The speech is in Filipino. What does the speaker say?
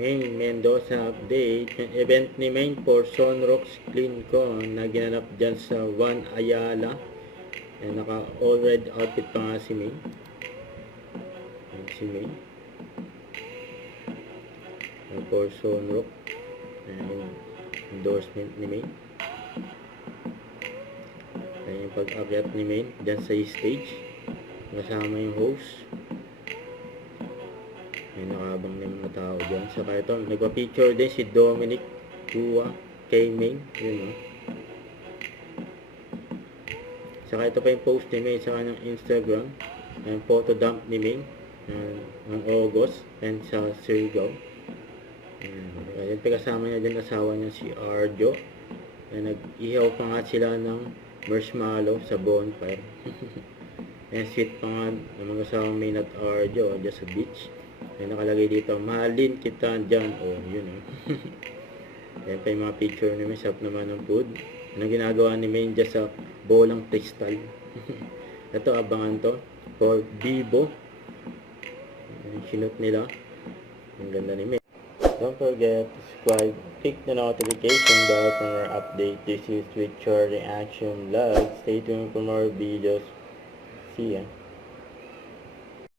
Main Mendoza update. Yung event ni Main for Sunrocks CleanCon na ginanap dyan sa One Ayala. Naka all red outfit pa nga si Main. Si Main. For Sunrock. Endorsement ni Main. Ayan yung pag-akyat ni Main dyan sa stage. Kasama yung host. May nakabang na yung mga tao dyan. Saka ito, nagpa-picture din si Dominic Dua kay Main. Yun o. Saka ito pa yung post ni Main sa kanyang Instagram. Yung photo dump ni Main. Ng August. And sa Surigao. Ayan, kasama niya din asawa niya si Arjo. Nag-ihaw pa nga sila ng marshmallow sa bonfire. Ayan, sweet pa nga ng mga asawang Main at Arjo dyan sa beach. Ayan, nakalagay dito, mahalin kita dyan. Oh, yun o. Ayan pa yung mga picture ni Main. Sarap naman ng food. Anong ginagawa ni Main dyan sa bolang kristal. Ito, abangan to. For Vivo. Ayan, sinut nila. Ang ganda ni Main. Don't forget to subscribe. Click the notification bell for more updates. This is Richard Reaction Vlog. Stay tuned for more videos. See ya.